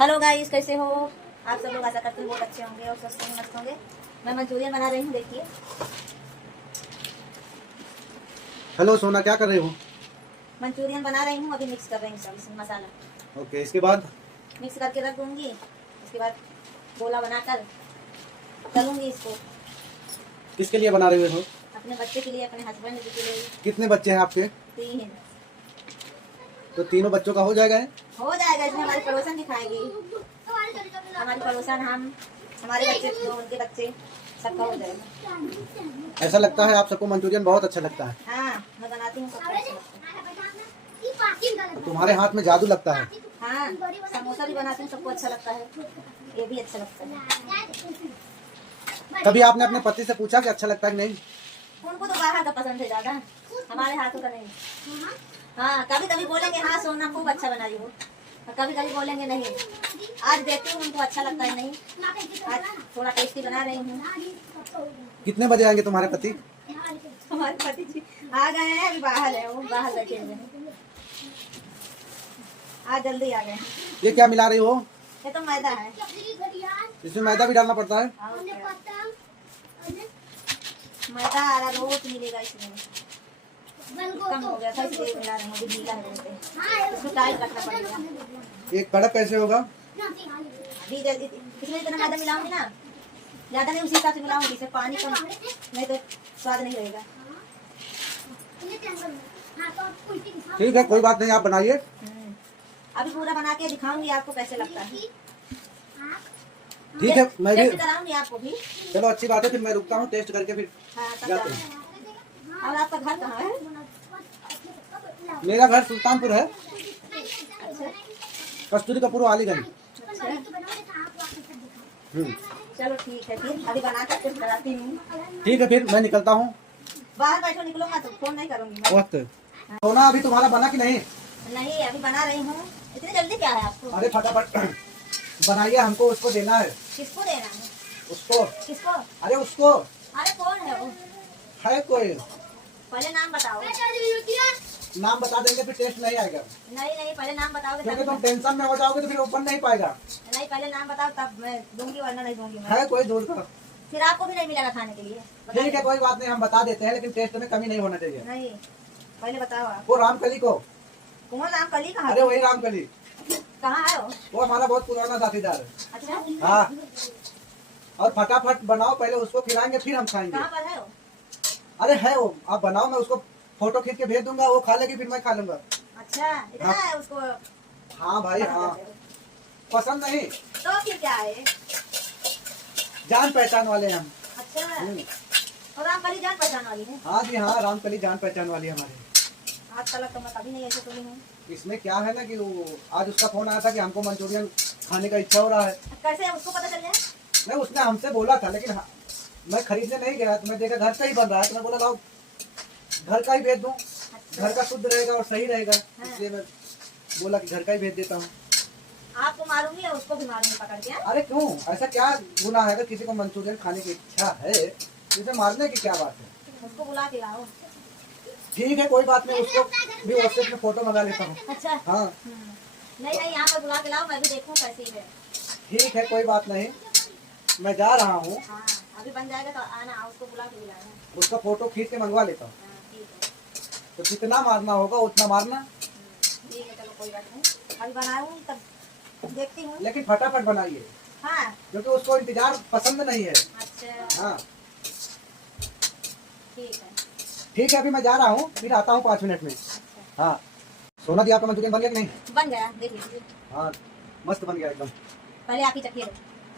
Hello guys, कैसे हो आप सब लोग? आशा करते हैं बहुत अच्छे होंगे और स्वस्थ होंगे, मस्त होंगे। मैं मंचूरियन बना रही हूँ, देखिए। हेलो सोना, क्या कर रही हो? मंचूरियन बना रही हूँ, अभी मिक्स कर रही हूँ सब इसमें मसाला। ओके, इसके बाद मिक्स करके रख दूँगी। उसके बाद गोला बनाकर तलूँगी इसको। किसके लिए बना रही हो? अपने बच्चे के लिए, अपने हस्बैंड के लिए। कितने बच्चे हैं आपके? 3। तो तीनों बच्चों का हो जाएगा है? हो जाएगा। इसमें हमारी पड़ोसन भी खाएगी, हमारी पड़ोसन, हम, हमारे बच्चे, उनके बच्चे, सबका हो जाएगा। ऐसा लगता है आप सबको मंचूरियन बहुत अच्छा लगता है। हाँ, मैं बनाती हूँ, सबको अच्छा लगता है। तो तुम्हारे हाथ में जादू लगता है। हाँ, समोसा भी बनाती हूँ, सबको अच्छा लगता है। ये भी अच्छा लगता है। कभी आपने अपने पति से पूछा कि अच्छा लगता है कि नहीं? उनको तो बाहर का पसंद है ज्यादा, हमारे हाथों का नहीं। हाँ, कभी कभी बोलेंगे हाँ सोना खूब अच्छा बनाई हो, और कभी कभी बोलेंगे नहीं। आज देखती हूँ उनको अच्छा लगता है नहीं। आज थोड़ा टेस्टी बना रही हूँ। कितने बजे आएंगे तुम्हारे पति? हमारे पति जी आ गए हैं, अभी बाहर है, वो बाहर बैठे हुए हैं। आज जल्दी आ गए हैं। ये क्या मिला रही हो? ये तो मैदा है। इसमें मैदा भी डालना पड़ता है? मैदा अरारोट मिलेगा इसमें, कम हो गया था इसलिए मिला रही हूँ, अभी गीला है बोलते हैं। इसको टाइट रखना पड़ेगा। ये कड़क कैसे होगा? अभी इसमें इतना मैदा मिलाऊंगी ना, ज्यादा नहीं, उसी हिसाब से मिलाऊंगी। इसमें पानी कम, नहीं तो स्वाद नहीं रहेगा। ठीक है, कोई बात नहीं, आप बनाइए। अभी पूरा बना के दिखाऊंगी आपको कैसे लगता है। ठीक है, मैं भी टेस्ट कराऊंगी आपको भी। चलो, अच्छी बात है, फिर मैं रुकता हूँ टेस्ट करके फिर हाँ, तब जाते जाना हैं। है। और आपका घर कहाँ है? मेरा घर सुल्तानपुर है, अच्छा कस्तूरी कपूर वालीगंज। अच्छा, चलो ठीक है, फिर अभी बना कर टेस्ट कराती हूँ। ठीक है, फिर मैं निकलता हूँ। बाहर बैठो, निकलूंगा तो फोन नहीं करूंगी मैं। वक्त सोना, अभी तुम्हारा बना कि नहीं? नहीं, अभी बना रही हूँ। इतनी जल्दी क्या है आपको? अरे फटाफट बनाइए, हमको उसको देना है। किसको देना है? उसको। किसको? अरे उसको। अरे कौन है वो? है कोई? पहले नाम बताओ। नाम बता देंगे फिर टेस्ट नहीं आएगा, नहीं नहीं, पहले नाम बताओगे क्योंकि तब। तुम टेंशन में हो जाओगे तो फिर ओपन नहीं पाएगा। नहीं, पहले नाम बताओ तब मैं दूंगी, वरना नहीं दूंगी मैं। है कोई दूर का? फिर आपको भी नहीं मिलेगा खाने के लिए। ठीक है, कोई बात नहीं, हम बता देते हैं, लेकिन टेस्ट में कमी नहीं होना चाहिए। नहीं, पहले बताओ आप। वो रामकली को। कौन नाम? कली कहाँ? अरे वही रामकली, कहाँ है वो? वो हमारा बहुत पुराना साथीदार है। अच्छा, हाँ, और फटाफट बनाओ, पहले उसको खिलाएंगे फिर हम खाएंगे। कहाँ पर है वो? अरे है वो, आप बनाओ, मैं उसको फोटो खींच के भेज दूंगा, वो खा लेगी फिर मैं खा लूंगा। अच्छा, इतना है उसको? हाँ भाई हाँ, पसंद नहीं तो फिर क्या है? जान पहचान वाले हम। अच्छा, और आप कली जान पहचान वाली है? हाँ जी हाँ, रामकली जान पहचान वाली हमारे। आज तक तो मैं कभी नहीं ऐसे सुनी हूँ। इसमें क्या है ना कि वो आज उसका फोन आया था कि हमको मंचूरियन खाने का इच्छा हो रहा है। कैसे उसको पता चल जाए? नहीं, उसने हमसे बोला था, लेकिन हाँ, मैं खरीदने नहीं गया, तो मैं देखा घर का ही बन रहा है, तो मैं बोला लाओ घर का ही भेज दूं, घर का शुद्ध रहेगा और सही रहेगा, इसलिए मैं बोला कि घर का ही भेज देता हूँ। आपको मारूंगी और उसको भी मारूंगी पकड़ के। अरे क्यों, ऐसा क्या गुनाह है? अगर किसी को मंचूरियन खाने की इच्छा है तो इसे मारने की क्या बात है? उसको बुला के लाओ। ठीक है, कोई बात नहीं, उसको भी व्हाट्सएप में फोटो मंगा लेता हूँ। अच्छा, हाँ नहीं नहीं, यहाँ पर बुला के लाओ, मैं भी देखूँ कैसी है। ठीक है, कोई बात नहीं, मैं जा रहा हूँ। हाँ, अभी बन जाएगा तो आना, उसको बुला के लाना। उसका फोटो खींच के मंगवा लेता हूँ। हाँ, ठीक है। तो जितना मारना होगा उतना मारना। ठीक है, चलो कोई बात नहीं, अभी बनाऊँ तब देखती हूँ। लेकिन फटाफट बनाइए, हाँ, क्योंकि उसको इंतजार पसंद नहीं है। अच्छा हाँ ठीक है। ठीक है, अभी मैं जा रहा हूँ, फिर आता हूँ 5 मिनट में। अच्छा, हाँ सोना जी, आपका मंचूरियन बन गया कि नहीं? बन गया, देख लीजिए। हाँ, मस्त बन गया एकदम। पहले आप ही चखिए।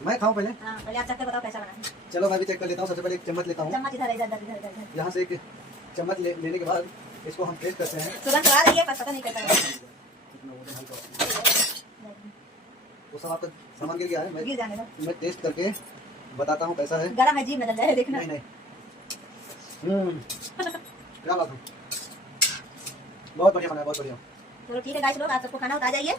मैं खाऊं पहले? हाँ, पहले आप चख के बताओ कैसा बना है। चलो, मैं भी चेक कर लेता हूँ। सबसे पहले एक चम्मच लेता हूँ। चम्मच इधर इधर इधर इधर इधर। यहाँ से एक चम्मच लेने के बाद इसको हम टेस्ट करते हैं। तुरंत आ रही है, पर पता नहीं कैसा है। वो सब आपका सामान गिर गया है, गिर जाने दो, मैं टेस्ट करके बताता हूँ कैसा है। गरम है, जीभ में डल जाए, देखना। नहीं नहीं, क्या बात है, बहुत बढ़िया बना है, बहुत बढ़िया। चलो ठीक है गाइस, लोग आप सबको खाना उतार जाइए।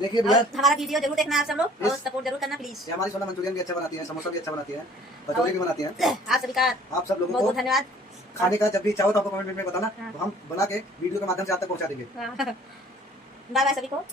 देखिए भैया, और हमारा वीडियो जरूर देखना आप सब लोग, और सपोर्ट जरूर करना प्लीज। ये हमारी सोना मंचूरियन भी अच्छा बनाती है, समोसा भी अच्छा बनाती है, कचौड़ी भी बनाती है। आप सभी का आप सब लोगों बहुत बहुत को धन्यवाद। खाने का जब भी चाहो तो आपको कमेंट में बताना, हाँ। तो हम बना के वीडियो के माध्यम से आप तक पहुंचा देंगे। बाय बाय सभी को।